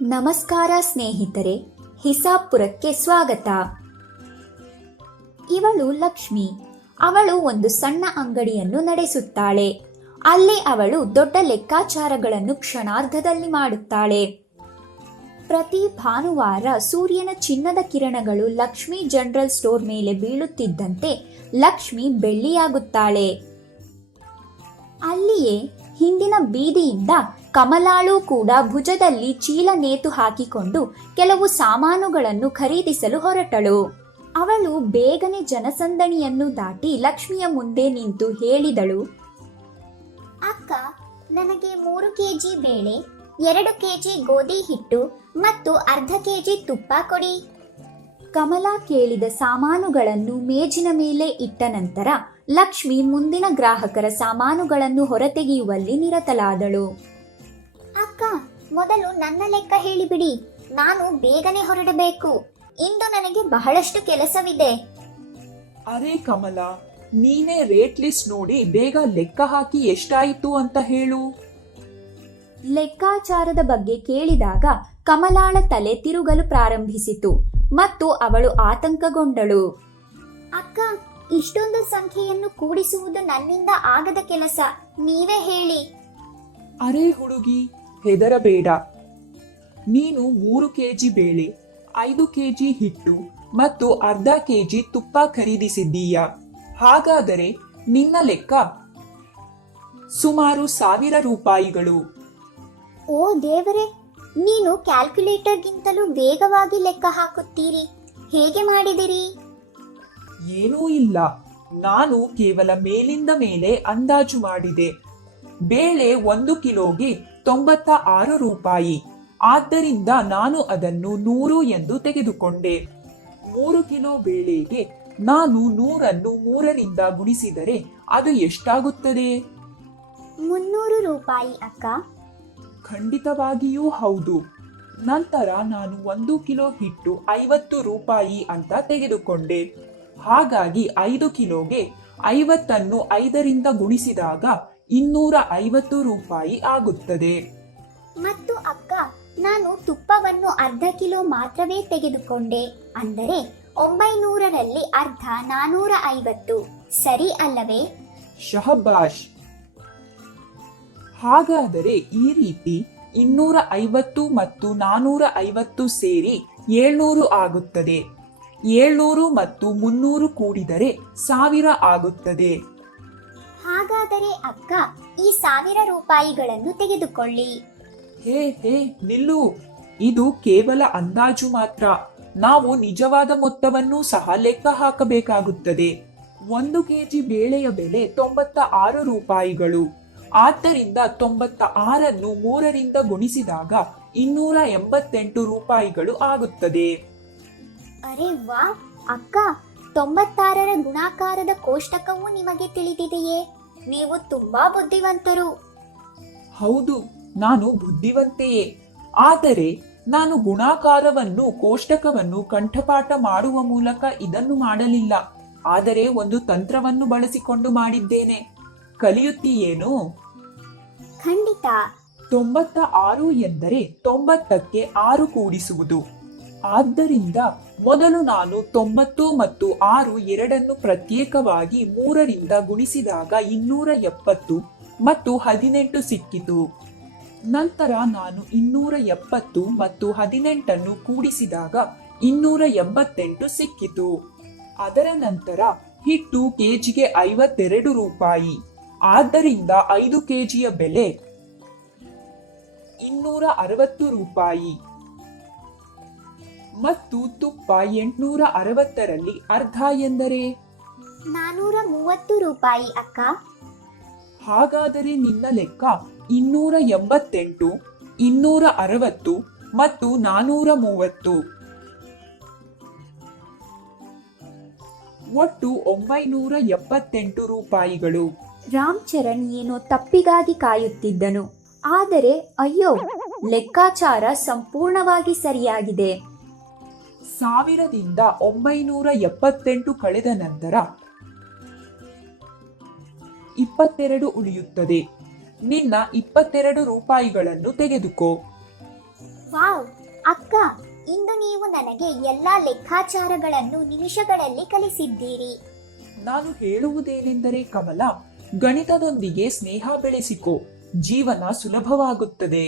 ನಮಸ್ಕಾರ ಸ್ನೇಹಿತರೆ, ಹಿಸಾಪುರಕ್ಕೆ ಸ್ವಾಗತ. ಇವಳು ಲಕ್ಷ್ಮಿ. ಅವಳು ಒಂದು ಸಣ್ಣ ಅಂಗಡಿಯನ್ನು ನಡೆಸುತ್ತಾಳೆ. ಅಲ್ಲಿ ಅವಳು ದೊಡ್ಡ ಲೆಕ್ಕಾಚಾರಗಳನ್ನು ಕ್ಷಣಾರ್ಧದಲ್ಲಿ ಮಾಡುತ್ತಾಳೆ. ಪ್ರತಿ ಭಾನುವಾರ ಸೂರ್ಯನ ಚಿನ್ನದ ಕಿರಣಗಳು ಲಕ್ಷ್ಮಿ ಜನರಲ್ ಸ್ಟೋರ್ ಮೇಲೆ ಬೀಳುತ್ತಿದ್ದಂತೆ ಲಕ್ಷ್ಮಿ ಬೆಳ್ಳಿಯಾಗುತ್ತಾಳೆ. ಅಲ್ಲಿಯೇ ಹಿಂದಿನ ಬೀದಿಯಿಂದ ಕಮಲಾಳು ಕೂಡ ಭುಜದಲ್ಲಿ ಚೀಲ ನೇತು ಹಾಕಿಕೊಂಡು ಕೆಲವು ಸಾಮಾನುಗಳನ್ನು ಖರೀದಿಸಲು ಹೊರಟಳು. ಅವಳು ಬೇಗನೆ ಜನಸಂದಣಿಯನ್ನು ದಾಟಿ ಲಕ್ಷ್ಮಿಯ ಮುಂದೆ ನಿಂತು ಹೇಳಿದಳು, ಅಕ್ಕ, ನನಗೆ 3 ಕೆಜಿ ಬೇಳೆ, 2 ಕೆಜಿ ಗೋಧಿ ಹಿಟ್ಟು ಮತ್ತು ಅರ್ಧ ಕೆಜಿ ತುಪ್ಪ ಕೊಡಿ. ಕಮಲಾ ಕೇಳಿದ ಸಾಮಾನುಗಳನ್ನು ಮೇಜಿನ ಮೇಲೆ ಇಟ್ಟ ನಂತರ ಲಕ್ಷ್ಮಿ ಮುಂದಿನ ಗ್ರಾಹಕರ ಸಾಮಾನುಗಳನ್ನು ಹೊರತೆಗೆಯುವಲ್ಲಿ ನಿರತಳಾದಳು. ಅಕ್ಕ, ಮೊದಲು ನನ್ನ ಲೆಕ್ಕ ಹೇಳಿಬಿಡಿ. ನಾನು ಬೇಗನೆ ಹೊರಡಬೇಕು. ಇಂದು ನನಗೆ ಬಹಳಷ್ಟು ಕೆಲಸವಿದೆ. ಅರೆ ಕಮಲಾ, ನೀನೇ ರೇಟ್ ಲಿಸ್ಟ್ ನೋಡಿ ಬೇಗ ಲೆಕ್ಕ ಹಾಕಿ ಎಷ್ಟಾಯಿತು ಅಂತ ಹೇಳು. ಲೆಕ್ಕಾಚಾರದ ಬಗ್ಗೆ ಕೇಳಿದಾಗ ಕಮಲಾಳ ತಲೆ ತಿರುಗಲು ಪ್ರಾರಂಭಿಸಿತು ಮತ್ತು ಅವಳು ಆತಂಕಗೊಂಡಳು. ಅಕ್ಕ, ಇಷ್ಟೊಂದು ಸಂಖ್ಯೆಯನ್ನು ಕೂಡಿಸುವುದು ನನ್ನಿಂದ ಆಗದ ಕೆಲಸ. ನೀವೇ ಹೇಳಿ. ಅರೆ ಹುಡುಗಿ, ಹೆದರಬೇಡ. ನೀನು 3 ಕೆಜಿ ಬೇಳೆ, 5 ಕೆಜಿ ಹಿಟ್ಟು ಮತ್ತು ಅರ್ಧ ಕೆಜಿ ತುಪ್ಪ ಖರೀದಿಸಿದ್ದೀಯಾ. ಹಾಗಾದರೆ ನಿನ್ನ ಲೆಕ್ಕ ಸುಮಾರು 1000 ರೂಪಾಯಿಗಳು. ಓ ದೇವರೇ, ನೀನು ಕ್ಯಾಲ್ಕುಲೇಟರ್ಗಿಂತಲೂ ವೇಗವಾಗಿ ಲೆಕ್ಕ ಹಾಕುತ್ತೀರಿ. ಹೇಗೆ ಮಾಡಿದಿರಿ? ಏನೂ ಇಲ್ಲ, ನಾನು ಕೇವಲ ಮೇಲಿಂದ ಮೇಲೆ ಅಂದಾಜು ಮಾಡಿದೆ. ಬೇಳೆ 1 ಕಿಲೋಗೆ 96 ರೂಪಾಯಿ. ಆದ್ದರಿಂದ ನಾನು ಅದನ್ನು 100 ಎಂದು ತೆಗೆದುಕೊಂಡೆ. 3 ಕಿಲೋ ಬೇಳೆಗೆ ನಾನು 100 3ರಿಂದ ಗುಣಿಸಿದರೆ ಅದು ಎಷ್ಟಾಗುತ್ತದೆ? 300 ರೂಪಾಯಿ ಅಕ್ಕ. ಖಂಡಿತವಾಗಿಯೂ ಹೌದು. ನಂತರ ನಾನು 1 ಕಿಲೋ ಹಿಟ್ಟು 50 ರೂಪಾಯಿ ಅಂತ ತೆಗೆದುಕೊಂಡೆ. ಹಾಗಾಗಿ 5 ಕಿಲೋಗೆ 50 5ರಿಂದ ಗುಣಿಸಿದಾಗ 250 ರೂಪಾಯಿ ಆಗುತ್ತದೆ. ಮತ್ತು ಅಕ್ಕ, ನಾನು ತುಪ್ಪವನ್ನು ಅರ್ಧ ಕಿಲೋ ಮಾತ್ರವೇ ತೆಗೆದುಕೊಂಡೆ. ಅಂದರೆ 900ರಲ್ಲಿ ಅರ್ಧ 450. ಸರಿ ಅಲ್ಲವೇ? ಶಹಬಾಷ್. ಹಾಗಾದರೆ ಈ ರೀತಿ 250 ಮತ್ತು 450 ಸೇರಿ 700 ಆಗುತ್ತದೆ. 700 ಮತ್ತು 300 ಕೂಡಿದರೆ 1000 ಆಗುತ್ತದೆ. ಹಾಗಾದರೆ ಅಕ್ಕ, ಈ 1000 ರೂಪಾಯಿಗಳನ್ನು ತೆಗೆದುಕೊಳ್ಳಿ. ಹೇ ನಿಲ್ಲು. ಇದು ಕೇವಲ ಅಂದಾಜು ಮಾತ್ರ. ನಾವು ನಿಜವಾದ ಮೊತ್ತವನ್ನು ಸಹ ಲೆಕ್ಕ ಹಾಕಬೇಕಾಗುತ್ತದೆ. 1 ಕೆಜಿ ಬೇಳೆಯ ಬೆಲೆ 96 ರೂಪಾಯಿಗಳು. ಆದ್ದರಿಂದ 96 3ರಿಂದ ಗುಣಿಸಿದಾಗ 288 ರೂಪಾಯಿಗಳು ಆಗುತ್ತದೆ. ಅರೆ ವಾ ಅಕ್ಕ, 96ರ ಗುಣಾಕಾರದ ಕೋಷ್ಟಕವೂ ನಿಮಗೆ ತಿಳಿದಿದೆಯೇ? ನೀವು ತುಂಬಾ ಬುದ್ಧಿವಂತರು. ಹೌದು, ನಾನು ಬುದ್ಧಿವಂತೆಯೇ. ಆದರೆ ನಾನು ಗುಣಾಕಾರವನ್ನು ಕೋಷ್ಟಕವನ್ನು ಕಂಠಪಾಠ ಮಾಡುವ ಮೂಲಕ ಇದನ್ನು ಮಾಡಲಿಲ್ಲ. ಆದರೆ ಒಂದು ತಂತ್ರವನ್ನು ಬಳಸಿಕೊಂಡು ಮಾಡಿದ್ದೇನೆ. ಕಲಿಯುತ್ತೀಯೇನು? ಖಂಡಿತ. 96 ಎಂದರೆ 90ಕ್ಕೆ 6 ಕೂಡಿಸುವುದು. ಆದ್ದರಿಂದ ಮೊದಲು ನಾನು 90 ಮತ್ತು 6 ಎರಡನ್ನು ಪ್ರತ್ಯೇಕವಾಗಿ 3ರಿಂದ ಗುಣಿಸಿದಾಗ 270 ಮತ್ತು 18 ಸಿಕ್ಕಿತು. ನಂತರ ನಾನು 270 ಮತ್ತು 18 ಕೂಡಿಸಿದಾಗ 288 ಸಿಕ್ಕಿತು. ಅದರ ನಂತರ ಹಿಟ್ಟು ಕೆಜಿಗೆ 52 ರೂಪಾಯಿ. ಆದ್ದರಿಂದ 5 ಕೆಜಿಯ ಬೆಲೆ 260 ರೂಪಾಯಿ. ಮತ್ತು ತುಪ್ಪ 860ರಲ್ಲಿ ಅರ್ಧ ಎಂದರೆ 430 ರೂಪಾಯಿ ಅಕ್ಕ. ಹಾಗಾದರೆ ನಿನ್ನ ಲೆಕ್ಕ 288, 260 ಮತ್ತು 430. ಒಟ್ಟು 978 ರೂಪಾಯಿಗಳು. ರಾಮ್ ಚರಣ್ ಏನೋ ತಪ್ಪಿಗಾಗಿ ಕಾಯುತ್ತಿದ್ದನು. ಆದರೆ ಅಯ್ಯೋ, ಲೆಕ್ಕಾಚಾರ ಸಂಪೂರ್ಣವಾಗಿ ಸರಿಯಾಗಿದೆ. 1000ದಿಂದ 978 ಕಳೆದ ನಂತರ 22 ಉಳಿಯುತ್ತದೆ. ನಿನ್ನ 22 ರೂಪಾಯಿಗಳನ್ನು ತೆಗೆದುಕೋ. ವಾವ್ ಅಕ್ಕ, ಇಂದು ನೀವು ನನಗೆ ಎಲ್ಲಾ ಲೆಕ್ಕಾಚಾರಗಳನ್ನು ನಿಮಿಷಗಳಲ್ಲಿ ಕಲಿಸಿದ್ದೀರಿ. ನಾನು ಹೇಳುವುದೇನೆಂದರೆ ಕಮಲ, ಗಣಿತದೊಂದಿಗೆ ಸ್ನೇಹ ಬೆಳೆಸಿಕೋ, ಜೀವನ ಸುಲಭವಾಗುತ್ತದೆ.